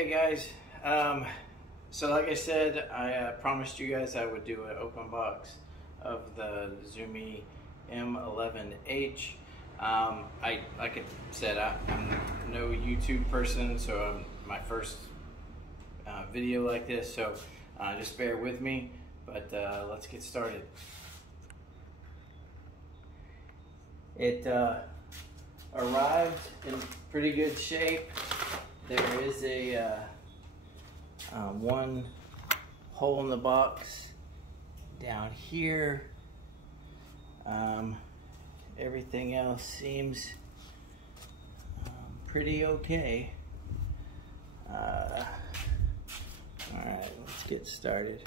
Hey guys, so like I said, I promised you guys I would do an open box of the ZOOMIE M11H. Like I said, I'm no YouTube person, so my first video like this, so just bear with me, but let's get started. It arrived in pretty good shape. There is a one hole in the box down here. Everything else seems pretty okay. Alright, let's get started.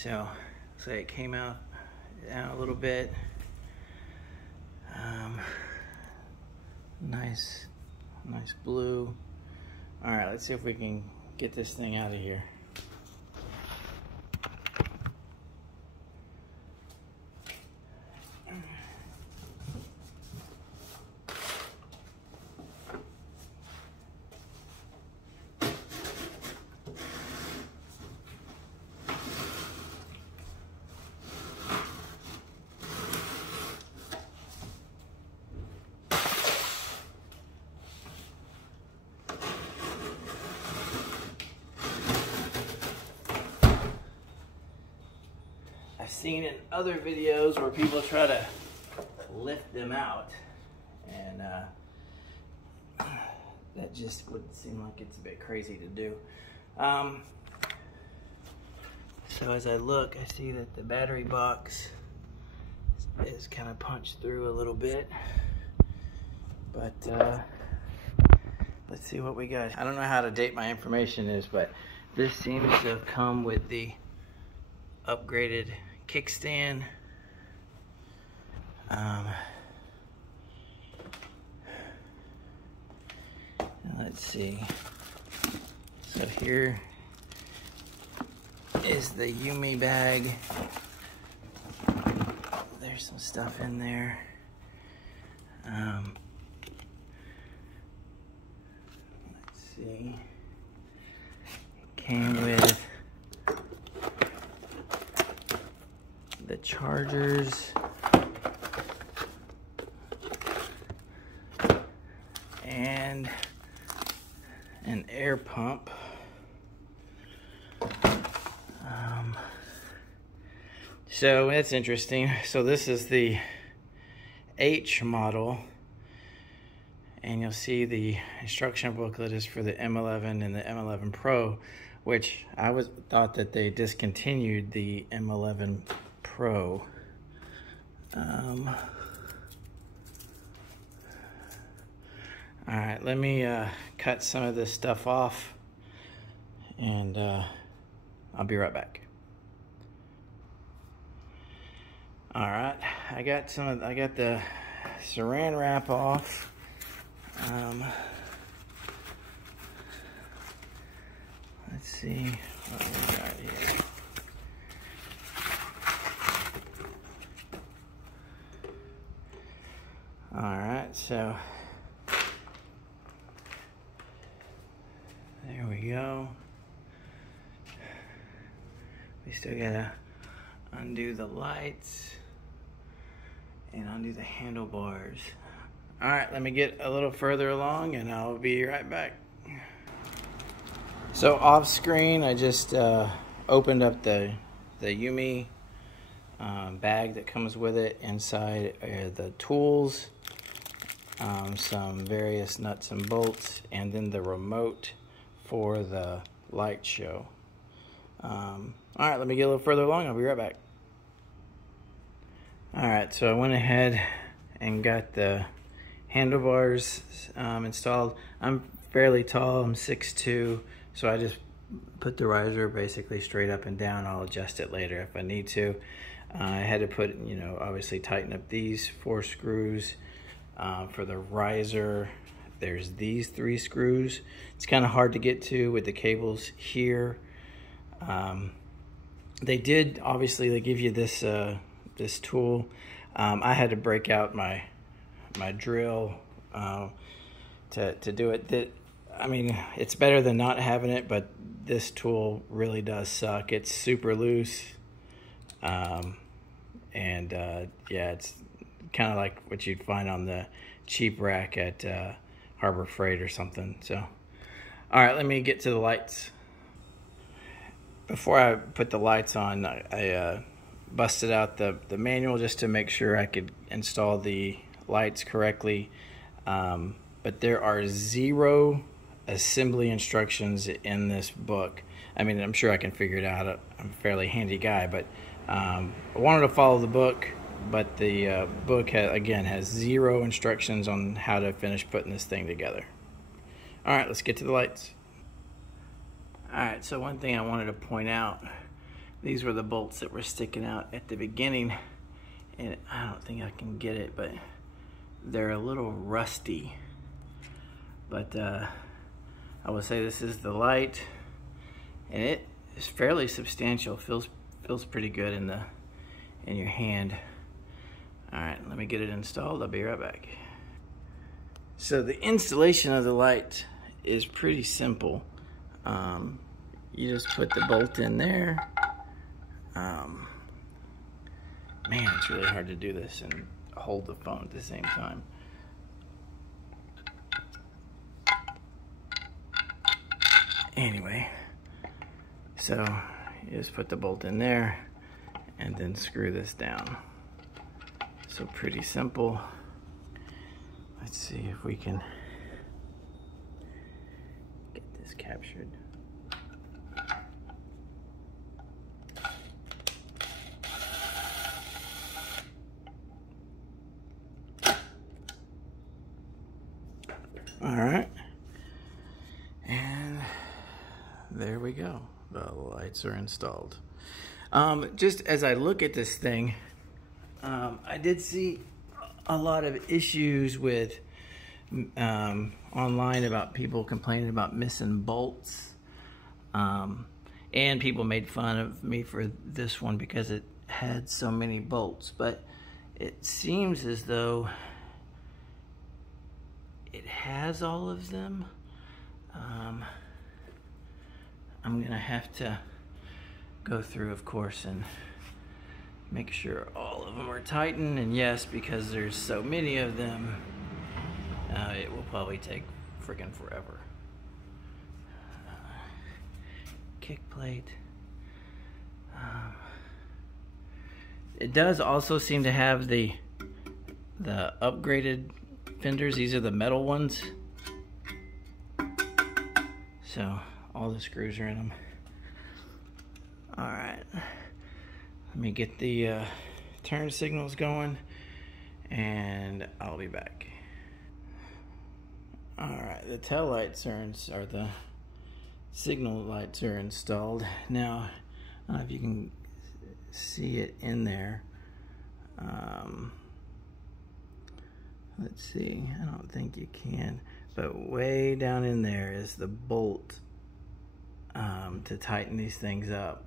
So it came out down a little bit. Nice blue. All right, let's see if we can get this thing out of here. I've seen in other videos where people try to lift them out, and that just would seem like it's a bit crazy to do. So as I look, I see that the battery box is kind of punched through a little bit, but let's see what we got. I don't know how to date my information is, but this seems to have come with the upgraded kickstand. Let's see. So here is the Yumi Bag. There's some stuff in there. Let's see. It came with the chargers and an air pump. So that's interesting. So this is the H model, and you'll see the instruction booklet is for the M11 and the M11 Pro, which I thought that they discontinued the M11 Pro. All right, let me cut some of this stuff off, and I'll be right back. All right, I got the saran wrap off. Let's see what we got here. All right, so there we go. We still gotta undo the lights and undo the handlebars. All right, let me get a little further along and I'll be right back. So off screen, I just opened up the Yumi bag that comes with it. Inside are the tools, some various nuts and bolts, and then the remote for the light show. All right, let me get a little further along. I'll be right back. All right, so I went ahead and got the handlebars installed. I'm fairly tall, I'm 6'2", so I just put the riser basically straight up and down. I'll adjust it later if I need to. I had to put, you know, obviously tighten up these 4 screws. For the riser, there's these 3 screws. It's kind of hard to get to with the cables here. They did, obviously, they give you this this tool. I had to break out my drill to do it. I mean, it's better than not having it, but this tool really does suck. It's super loose, yeah, it's kind of like what you'd find on the cheap rack at Harbor Freight or something. So, all right, let me get to the lights. Before I put the lights on, I busted out the manual just to make sure I could install the lights correctly. But there are 0 assembly instructions in this book. I mean, I'm sure I can figure it out. I'm a fairly handy guy, but I wanted to follow the book, but the book again has 0 instructions on how to finish putting this thing together. All right, let's get to the lights. All right, so one thing I wanted to point out, these were the bolts that were sticking out at the beginning, and I don't think I can get it, but they're a little rusty. But I would say this is the light, and it is fairly substantial. Feels pretty good in your hand. All right, let me get it installed. I'll be right back. So the installation of the light is pretty simple. You just put the bolt in there. Man, it's really hard to do this and hold the phone at the same time. Anyway, so you just put the bolt in there and then screw this down. So pretty simple. Let's see if we can get this captured. All right, and there we go. The lights are installed. Just as I look at this thing, I did see a lot of issues with online about people complaining about missing bolts, and people made fun of me for this one because it had so many bolts, but it seems as though it has all of them. I'm gonna have to go through, of course, and make sure all of them are tightened, and yes, because there's so many of them, it will probably take freaking forever. Kick plate. It does also seem to have the upgraded fenders. These are the metal ones. So all the screws are in them. All right. Let me get the turn signals going and I'll be back. All right, the tail lights are the signal lights are installed. Now, I don't know if you can see it in there. Let's see, I don't think you can, but way down in there is the bolt to tighten these things up.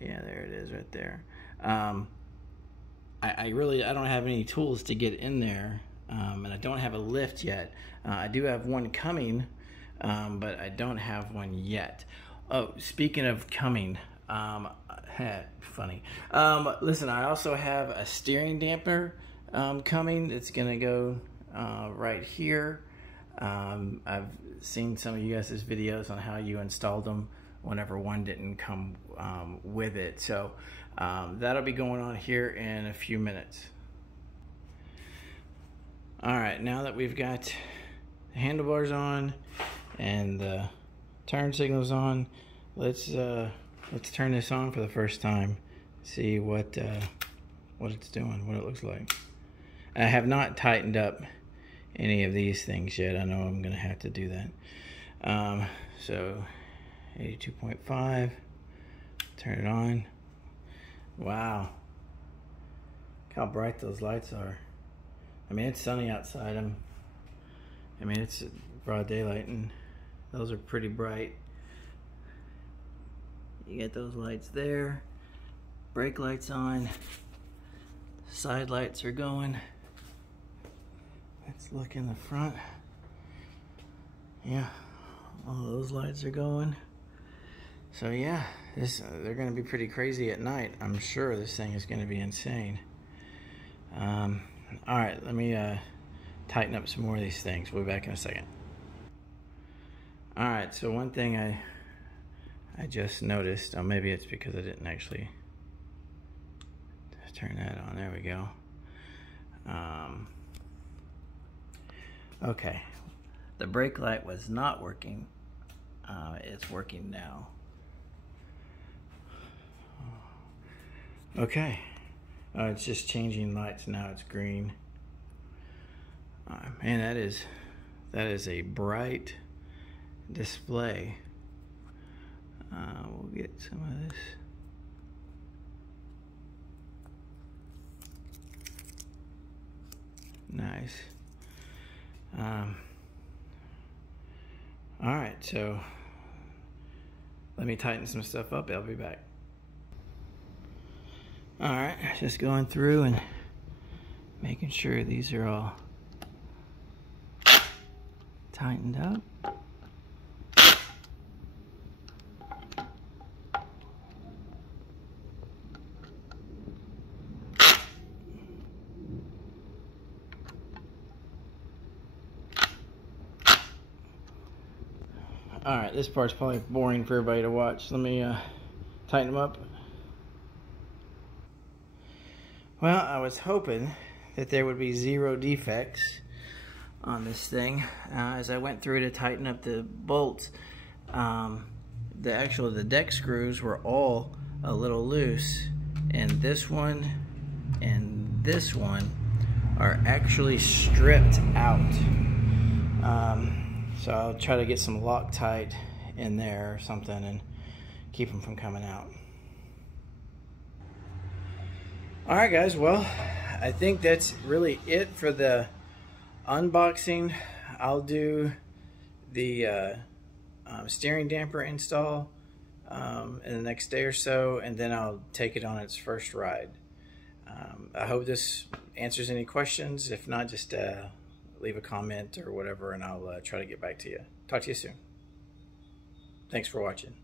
Yeah, there it is right there. I don't have any tools to get in there, and I don't have a lift yet. I do have one coming, but I don't have one yet. Oh, speaking of coming, funny. Listen, I also have a steering dampener coming. It's gonna go right here. I've seen some of you guys' videos on how you installed them whenever one didn't come with it. So that'll be going on here in a few minutes. All right, now that we've got the handlebars on and the turn signals on, let's let's turn this on for the first time. See what it's doing, what it looks like. I have not tightened up any of these things yet. I know I'm gonna have to do that. So 82.5, turn it on. Wow, look how bright those lights are. I mean, it's sunny outside. I mean, it's broad daylight, and those are pretty bright. You get those lights there, brake lights on, side lights are going. Let's look in the front. Yeah, all those lights are going. So yeah, they're gonna be pretty crazy at night. I'm sure this thing is gonna be insane. All right, let me tighten up some more of these things. We'll be back in a second. All right, so one thing I just noticed, oh, maybe it's because I didn't actually turn that on. There we go. Okay, the brake light was not working. It's working now. Okay, it's just changing lights now. It's green. Man, that is a bright display. We'll get some of this. Nice. All right, so let me tighten some stuff up. I'll be back. All right, just going through and making sure these are all tightened up. All right, this part's probably boring for everybody to watch. Let me tighten them up. Well, I was hoping that there would be 0 defects on this thing. As I went through to tighten up the bolts, the deck screws were all a little loose, and this one and this one are actually stripped out. So I'll try to get some Loctite in there or something and keep them from coming out. Alright guys, well, I think that's really it for the unboxing. I'll do the steering damper install in the next day or so, and then I'll take it on its first ride. I hope this answers any questions. If not, just leave a comment or whatever, and I'll try to get back to you. Talk to you soon. Thanks for watching.